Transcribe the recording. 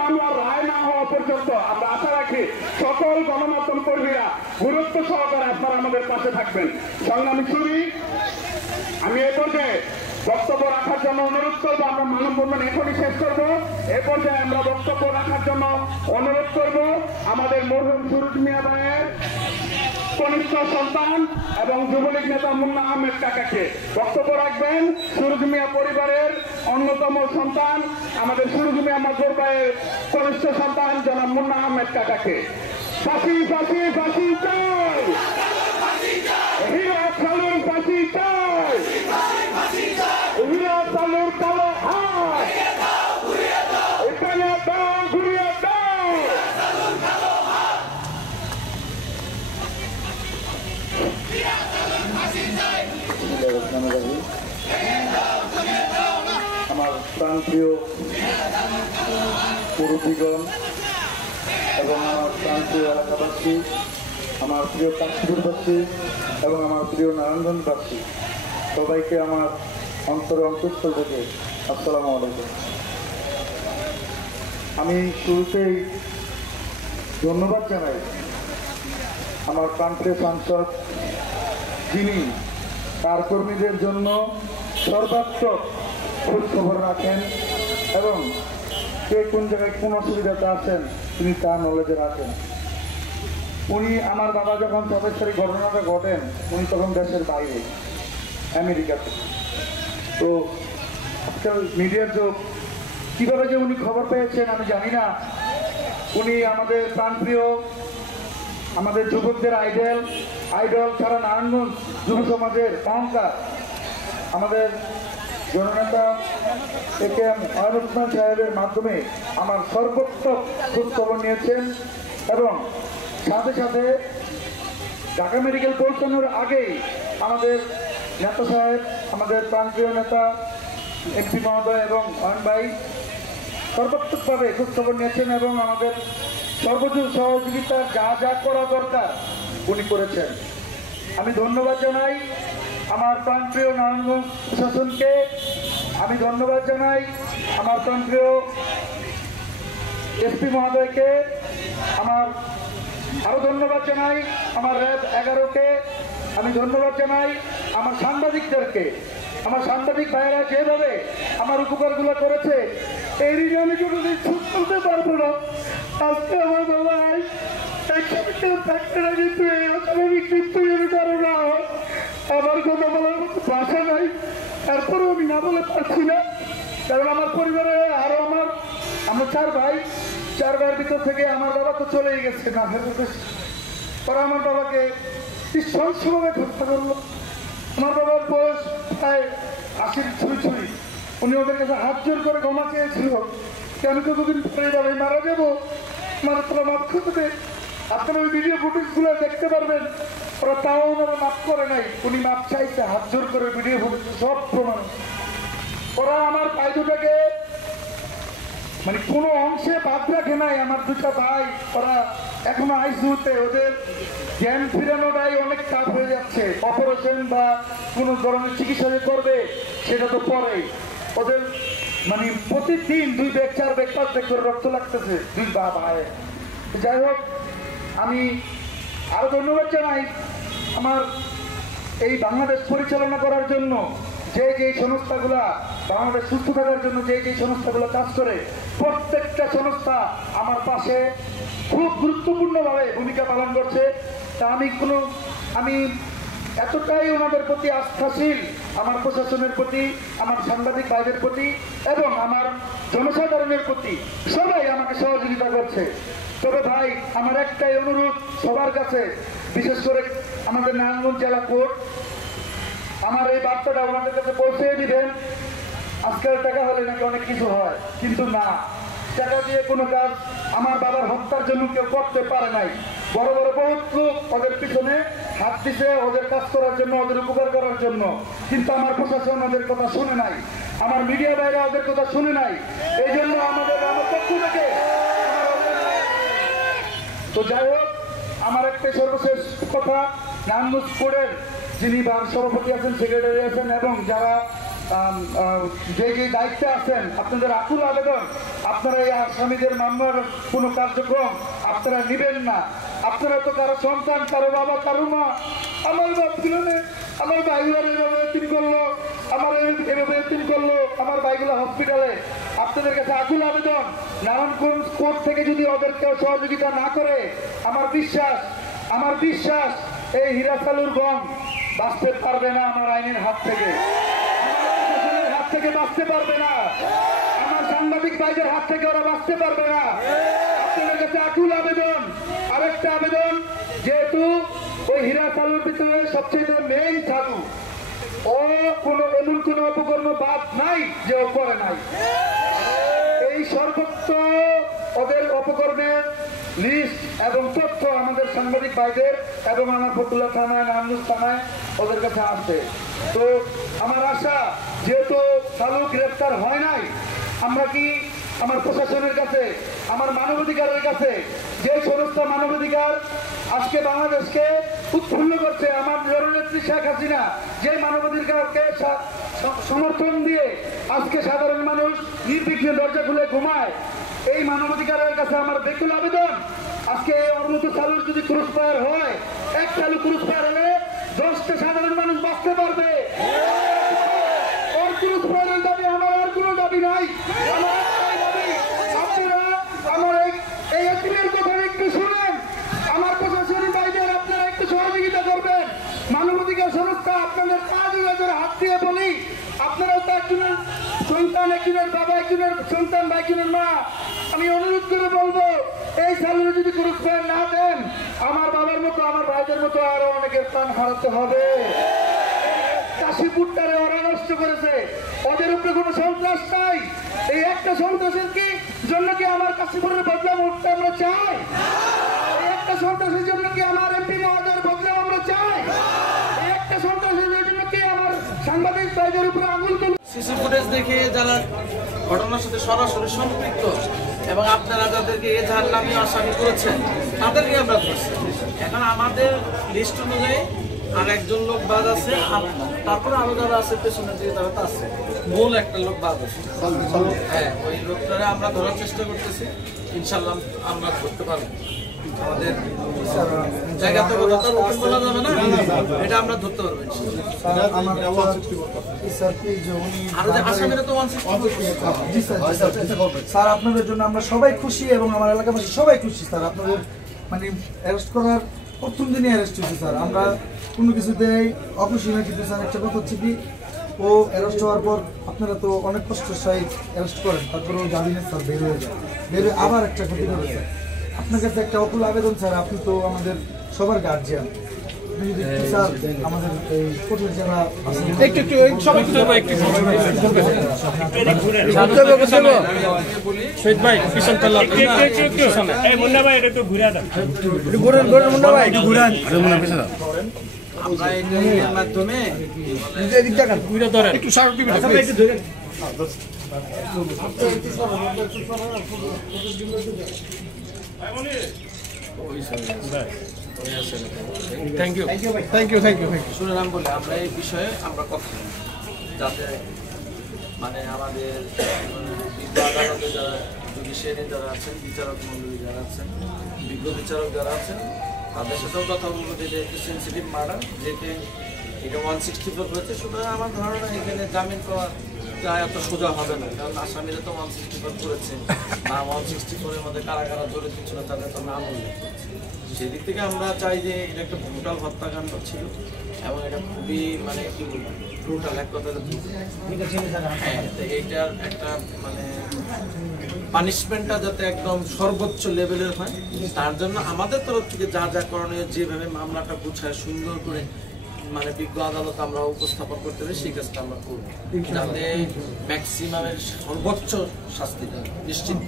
মামলার রায় না হওয়া পর্যন্ত আমরা আশা রাখি সকল গণমাধ্যম কর্মীরা গুরুত্ব সহকারে আপনারা আমাদের পাশে থাকবেন। সংগ্রামী সুধী, আমি এ পর্যায়ে বক্তব্য রাখার জন্য অনুরোধ করবো। আমরা মানববন্ধন এখনই শেষ করবো। এ পর্যায়ে আমরা বক্তব্য রাখার জন্য অনুরোধ করবো আমাদের মরহুম সুরুজ মিয়া ভাইয়ের কনিষ্ঠ সন্তান এবং যুবলীগ নেতা মুন্না আহমেদ কাকাকে। বক্তব্য রাখবেন সুরুজ মিয়া পরিবারের অন্যতম সন্তান আমাদের সুরুজ মিয়া মাজর ভাইয়ের কনিষ্ঠ সন্তান জনাব মুন্না আহমেদ কাকাকে। ফাঁসি ফাঁসি ফাঁসি চাই, হিরো খালুর ফাঁসি চাই, হিরো খালুর কালো হাত এখানে দাও, ঘুরিয়ে দাও। আমার প্রান্তীয় মুরব্বীগণ এবং আমার প্রান্তীয় এলাকাবাসী, আমার প্রিয় কাশ্মীরবাসী এবং আমার প্রিয় নারায়ণগঞ্জবাসী, সবাইকে আমার অন্তরস্থল থেকে আসসালামু আলাইকুম। আমি শুরুতেই ধন্যবাদ জানাই আমার প্রান্তীয় সাংসদ, যিনি তার কর্মীদের জন্য সর্বাত্মক খোঁজ খবর রাখেন এবং কে কোন জায়গায় কোন অসুবিধাতে আছেন তিনি তার নলেজে রাখেন। উনি আমার বাবা যখন 27 তারিখ ঘটনাটা ঘটেন উনি তখন দেশের বাইরে আমেরিকাতে। তো আজকাল মিডিয়ার যুগ, কীভাবে যে উনি খবর পেয়েছেন আমি জানি না। উনি আমাদের প্রাণপ্রিয়, আমাদের যুবকদের আইডল ছাড়া নারায়ণগঞ্জ যুব সমাজের অহংকার, আমাদের জননেতা একেএম ওয়াহিদুজ্জামান সাহেবের মাধ্যমে আমার সর্বোত্তম খোঁজখবর নিয়েছেন এবং সাথে সাথে ঢাকা মেডিকেল পৌঁছানোর আগেই আমাদের নেতা সাহেব, আমাদের প্রাণপ্রিয় নেতা এমপি মহোদয় এবং অয়ন ভাই সর্বাত্মকভাবে খোঁজখবর নিয়েছেন এবং আমাদের সর্বোচ্চ সহযোগিতা যা যা করা দরকার উনি করেছেন। আমি ধন্যবাদ জানাই আমার প্রাণপ্রিয় নারায়ণগঞ্জ প্রশাসনকে, আমি ধন্যবাদ জানাই আমার প্রাণপ্রিয় এসপি মহোদয়কে, আরো ধন্যবাদ জানাই আমার র্যাব 11কে, আমি ধন্যবাদ জানাই আমার সাংবাদিকদেরকে। আমার সাংবাদিক ভাইয়েরা যেভাবে আমার উপকারগুলো করেছে এই ঋণ আমি কোনোদিন শোধ করতে পারবো না। আজকে আমার বাবা থাকতে না, কিন্তু এই অস্বাভাবিক মৃত্যু কারো না হয় আমার কথা বলার মতো ভাষা নাই। তারপরেও আমি না বলে পারছি না, কারণ আমার পরিবারে আরো আমরা 4 ভাই, 4 ভাইয়ের ভিতর থেকে আমার বাবা তো চলেই গেছে না, ওরা আমার বাবাকে সহজভাবে হত্যা করলো। আমার বাবার বয়স প্রায় 80 ছুঁই। উনি ওদের কাছে হাত জোর করে ক্ষমা চেয়েছিল, আমি কতদিন পরে যাবে মারা যাবো, মানে তোরা মাফ করতে। আপনারা ওই ভিডিও ফুটেজগুলো দেখতে পারবেন, ওরা তাও ওনারা মাফ করে নাই, উনি মাফ চাইছে হাত জোর করে, ভিডিও ফুটেজ সব প্রমাণ। ওরা আমার পায়ে দুটাকে মানে কোনো অংশে বাদ রাখে নাই। আমার 2টা ভাই ওরা এখনো আইসিইউতে, ওদের জ্ঞান ফিরানোটাই অনেক চাপ হয়ে যাচ্ছে। অপারেশন বা কোনো ধরনের চিকিৎসা যে করবে সেটা তো পরেই। ওদের মানে প্রতিদিন 2 ব্যাগ 4 ব্যাগ 5 ব্যাগ করে রক্ত লাগতেছে 2 ভাই। যাই হোক, আমি আরো ধন্যবাদ জানাই আমার এই বাংলাদেশ পরিচালনা করার জন্য যে সংস্থাগুলা, বাংলাদেশ সুস্থ থাকার জন্য যে সংস্থাগুলো কাজ করে, প্রত্যেকটা সংস্থা আমার পাশে খুব গুরুত্বপূর্ণভাবে ভূমিকা পালন করছে। তা আমি এতটাই ওনাদের প্রতি আস্থাশীল, আমার প্রশাসনের প্রতি, আমার সাংবাদিক ভাইদের প্রতি এবং আমার জনসাধারণের প্রতি, সবাই আমাকে সহযোগিতা করছে। তবে ভাই, আমার একটাই অনুরোধ সবার কাছে, বিশেষ করে আমাদের নারায়ণগঞ্জ জেলা কোর্ট, আমার এই বার্তাটা ওনাদের কাছে পৌঁছে দিবেন। আজকাল টাকা হলে নাকি অনেক কিছু হয়, কিন্তু না, টাকা দিয়ে কোনো কাজ আমার বাবার হত্যার জন্য কেউ করতে পারে নাই। বড় বড় বহুত লোক ওদের পিছনে হাত দিছে ওদের কাজ করার জন্য, ওদের উপকার করার জন্য, কিন্তু আমার প্রশাসন ওদের কথা শুনে নাই, আমার মিডিয়া ভাইরা ওদের কথা শুনে নাই। এই জন্য আমাদের পক্ষ থেকে তো যাই হোক, আমার একটা সর্বশেষ কথা, নারায়ণগঞ্জ কোর্টের যিনি সভাপতি আছেন, সেক্রেটারি আছেন এবং যারা যে যে দায়িত্বে আছেন আপনাদের আকুল আবেদন, আপনারা এই আসামিদের মামলার কোনো কার্যক্রম আপনারা নেবেন না। আপনারা তো কারো সন্তান, কারো বাবা, কারো মা। আমার বাপ ছিল না, আমার ভাইগুলো এভাবে এতিম করলো, আমার এভাবে এতিম করলো, আমার ভাইগুলো হসপিটালে। আপনাদের কাছে আকুল আবেদন, নারায়ণগঞ্জ কোর্ট থেকে যদি ওদের কেউ সহযোগিতা না করে, আমার বিশ্বাস এই হীরা সালুর গম বাঁচতে পারবে না আমার আইনের হাত থেকে, হাত থেকে বাঁচতে পারবে না, আমার সাংবাদিক ভাইদের হাত থেকে ওরা বাঁচতে পারবে না। আপনাদের কাছে আকুল আবেদন, আরেকটা আবেদন, যেহেতু ওই হীরা সালুর ভিতরে সবচেয়ে মেইন সালু, ও কোনো এমন কোনো অপকর্ম বাদ নাই যে ও করে নাই। এই সর্বোচ্চ ওদের অপকর্মের লিস্ট এবং তথ্য আমাদের সাংবাদিক ভাইদের এবং আমার ফতুল্লা থানায়, নারায়ণগঞ্জ থানায় ওদের কাছে আসবে। তো আমার আশা, যেহেতু সালু গ্রেফতার হয় নাই, আমরা কি আমার প্রশাসনের কাছে, আমার মানবাধিকারের কাছে, যে সমস্ত মানবাধিকার আজকে বাংলাদেশকে উৎফুল্ল করছে, আমার জননেত্রী শেখ হাসিনা যে মানবাধিকারকে সমর্থন দিয়ে আজকে সাধারণ মানুষ নির্বিঘ্নে দরজা খুলে ঘুমায়, এই মানবাধিকারের কাছে আমার বেকুল আবেদন, আজকে ওর মতো চালুর যদি ক্রুজ ফায়ার হয়, এক চালু ক্রুজ ফায়ার হলে 10টা সাধারণ মানুষ বাঁচতে পারবে। ওর ক্রুজ ফায়ারের দাবি আমার আর কোনো দাবি নাই। আপনারা আমার এই এতিমের কথা একটু শুনেন, আমার প্রশাসনিক ভাইদের আপনারা একটু সহযোগিতা করবেন। মানবাধিকার সংস্থা আপনাদের কাজ হাত দিয়ে বলি, আপনারাও তো একজনের সন্তান, একজনের বাবা, একজনের সন্তান বা একজনের মা। আমি অনুরোধ করে বলবো, এই সালুরে যদি ক্রুজ ফায়ার না দেন, আমার বাবার মতো, আমার ভাইদের মতো আরো অনেকের প্রাণ হারাতে হবে। কাশীপুরটারে ওরা নষ্ট করেছে, ওদের উপরে কোনো সন্ত্রাস নাই। এই একটা সন্ত্রাসের জন্য কি আমার কাশীপুরের বদলাম উঠতে আমরা চাই? এই একটা সন্ত্রাসের জন্য কি আমার এমপি মহোদয়ের বদলাম আমরা চাই? এই একটা সন্ত্রাসের জন্য কি আমার সাংবাদিক ভাইদের উপরে আঙুল তুলে সিসি ফুটেজ দেখে যারা ঘটনার সাথে সরাসরি সম্পৃক্ত এবং আপনারা যাদেরকে এজাহার নামে আসামি করেছেন তাদেরকে আমরা ধরছি। এখন আমাদের লিস্ট অনুযায়ী আর একজন লোক বাদ আছে, তারপরে আরো যারা আছে পেছনের দিকে তারা তো আছে, মূল একটা লোক বাদ আছে। হ্যাঁ, ওই লোকটারে আমরা ধরার চেষ্টা করতেছি, ইনশাল্লাহ আমরা ধরতে পারবো। আমাদের জায়গাতে কথা বলা যাবে না, এটা আমরা ধরতে পারবো। স্যার আপনাদের জন্য আমরা সবাই খুশি এবং আমার এলাকাবাসী সবাই খুশি স্যার। আপনাদের মানে অ্যারেস্ট করার প্রথম দিনই অ্যারেস্ট হয়েছে স্যার, আমরা কোনো কিছুতেই অখুশি না। কিন্তু স্যার একটা কথা হচ্ছে কি, ও অ্যারেস্ট হওয়ার পর আপনারা তো অনেক কষ্টের সহিত অ্যারেস্ট করেন, তারপরে ও জামিনে স্যার বের হয়ে যায়, বের হয়ে আবার একটা ক্ষতি করে স্যার। আপনার কাছে একটা অকুল আবেদন স্যার, আপনি তো আমাদের সবার গার্জিয়ান, স্যার আমাদের এই কোর্টের যারা মাধ্যমে থ্যাংক ইউ শুনলাম বলে আমরা এই বিষয়ে আমরা কথা যাতে মানে আমাদের আদালতে যারা জুডিশিয়ারি যারা আছেন, বিচারক মন্ডলী যারা আছেন, বিজ্ঞ বিচারক যারা আছেন, তাদের সাথেও কথা বলবো যে এটা একটু সেন্সিটিভ মার্ডার, যেতে এটা 164 হয়েছে। সুতরাং আমার ধারণা এখানে জামিন পাওয়া এত সোজা হবে না, কারণ আসামিরা তো 164 করেছে, না 164-এর মধ্যে কারা কারা জড়িত ছিল তাদের তো নাম উল্লেখ করছে। সেই দিক থেকে আমরা চাই যে এটা একটা ব্রুটাল হত্যাকাণ্ড ছিল এবং এটা খুবই মানে কি বলবো ব্রুটাল এক কথা। হ্যাঁ, এইটার একটা মানে পানিশমেন্টটা যাতে একদম সর্বোচ্চ লেভেলের হয়, তার জন্য আমাদের তরফ থেকে যা যা করণীয়, যেভাবে মামলাটা গুছায় সুন্দর করে মানে বিজ্ঞ আদালত আমরা উপস্থাপন করতে পারি, সেই কাজটা আমরা করব, যাতে ম্যাক্সিমামের সর্বোচ্চ শাস্তিটা নিশ্চিত।